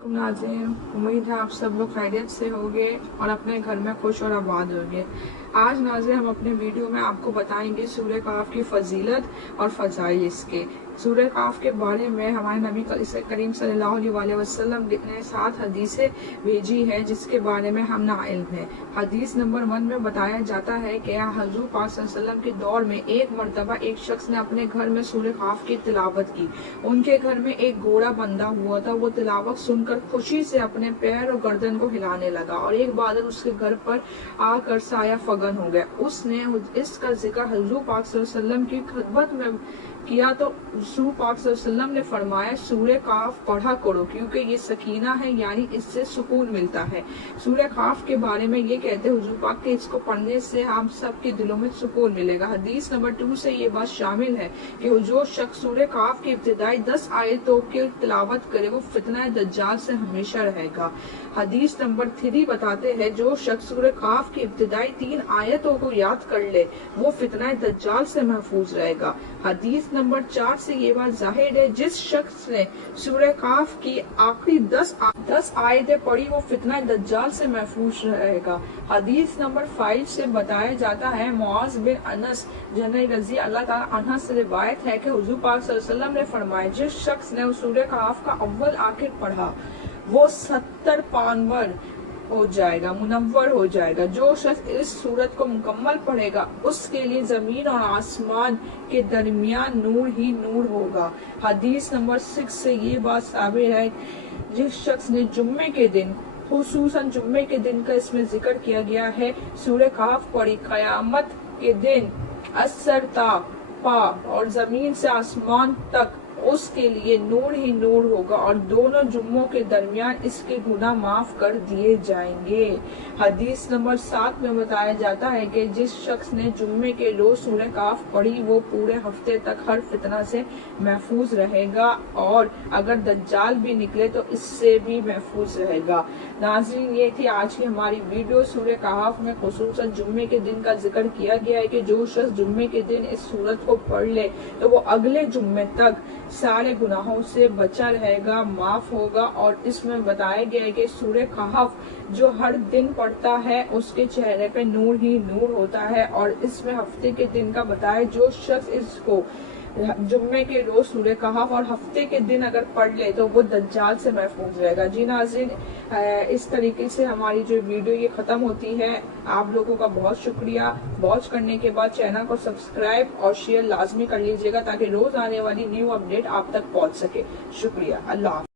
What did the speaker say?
नाज़रीन, उम्मीद है आप सब लोग खैरियत से होंगे और अपने घर में खुश और आबाद होंगे। आज नाज़रीन हम अपने वीडियो में आपको बताएंगे सूरह काफ की फजीलत और फजाइल इसके। सूरह काफ के बारे में हमारे नबी करीम सल्लल्लाहु अलैहि वसल्लम ने 7 हदीसें भेजी है जिसके बारे में हम नाइल्म हैं। हदीस नंबर 1 में बताया जाता है कि हुज़ूर पाक सल्लल्लाहु अलैहि वसल्लम के दौर में एक मर्तबा एक शख्स ने अपने घर में सूरह काफ की तिलावत की। उनके घर में एक घोड़ा बंधा हुआ था। वो तिलावत सुनकर खुशी से अपने पैर और गर्दन को हिलाने लगा और एक बादल उसके घर पर आकर साया फगन हो गया। उसने इसका जिक्र हुज़ूर पाक सल्लल्लाहु अलैहि वसल्लम की खिदमत में किया तो हुज़ूर पाक सल्लल्लाहु अलैहि वसल्लम ने फरमाया सूरह काफ पढ़ा करो क्योंकि ये सकीना है, यानी इससे सुकून मिलता है। सूरह काफ के बारे में ये कहते हैं हुज़ूर पाक के इसको पढ़ने से हम सब के दिलों में सुकून मिलेगा। हदीस नंबर 2 से ये बात शामिल है कि जो शख्स सूरह काफ की इब्तिदाई 10 आयतों की तिलावत करे वो फितना दज्जाल से हमेशा रहेगा। हदीस नंबर 3 बताते हैं जो शख्स सूरह काफ की इब्तिदाई 3 आयतों को याद कर ले वो फितना दज्जाल से महफूज रहेगा। हदीस नंबर 4 से ये बात जाहिर है जिस शख्स ने सूरह काफ की आखिरी 10 आयतें पढ़ी वो फितना दज्जाल से महफूज रहेगा। हदीस नंबर 5 से बताया जाता है मुआज बिन अनस रज़ी अल्लाह ताला अन्हा से रिवायत है कि हुज़ूर पाक सल्लल्लाहु अलैहि वसल्लम ने फरमाया जिस शख्स ने सूरह काफ का अव्वल आखिर पढ़ा वो 70 पानवर हो जाएगा, मुनव्वर हो जाएगा। जो शख्स इस सूरत को मुकम्मल पढ़ेगा उसके लिए जमीन और आसमान के दरमियान नूर ही नूर होगा। हदीस नंबर 6 से ये बात साबित है जिस शख्स ने जुम्मे के दिन खुसूसन जुम्मे के दिन का इसमें जिक्र किया गया है सूरह काफ पढ़ी क़यामत के दिन असर ता पा और जमीन से आसमान तक उसके लिए नूर ही नूर होगा और दोनों जुम्मों के दरमियान इसके गुनाह माफ कर दिए जाएंगे। हदीस नंबर 7 में बताया जाता है कि जिस शख्स ने जुम्मे के रोज सूरह काफ पढ़ी वो पूरे हफ्ते तक हर फितना से महफूज रहेगा और अगर दज्जाल भी निकले तो इससे भी महफूज रहेगा। नाज़रीन, ये थी आज की हमारी वीडियो। सूरह काफ में खुसूसन जुम्मे के दिन का जिक्र किया गया है कि जो शख्स जुम्मे के दिन इस सूरत को पढ़ ले तो वो अगले जुम्मे तक सारे गुनाहों से बचा रहेगा, माफ होगा। और इसमें बताया गया है कि सूरह काफ जो हर दिन पढ़ता है उसके चेहरे पे नूर ही नूर होता है। और इसमें हफ्ते के दिन का बताया जो शख्स इसको जुम्मे के रोज सूरह काफ और हफ्ते के दिन अगर पढ़ ले तो वो दज्जाल से महफूज रहेगा। जी नाज़रीन, इस तरीके से हमारी जो वीडियो ये खत्म होती है। आप लोगों का बहुत शुक्रिया। वॉच करने के बाद चैनल को सब्सक्राइब और शेयर लाजमी कर लीजिएगा ताकि रोज आने वाली न्यू अपडेट आप तक पहुंच सके। शुक्रिया। अल्लाह।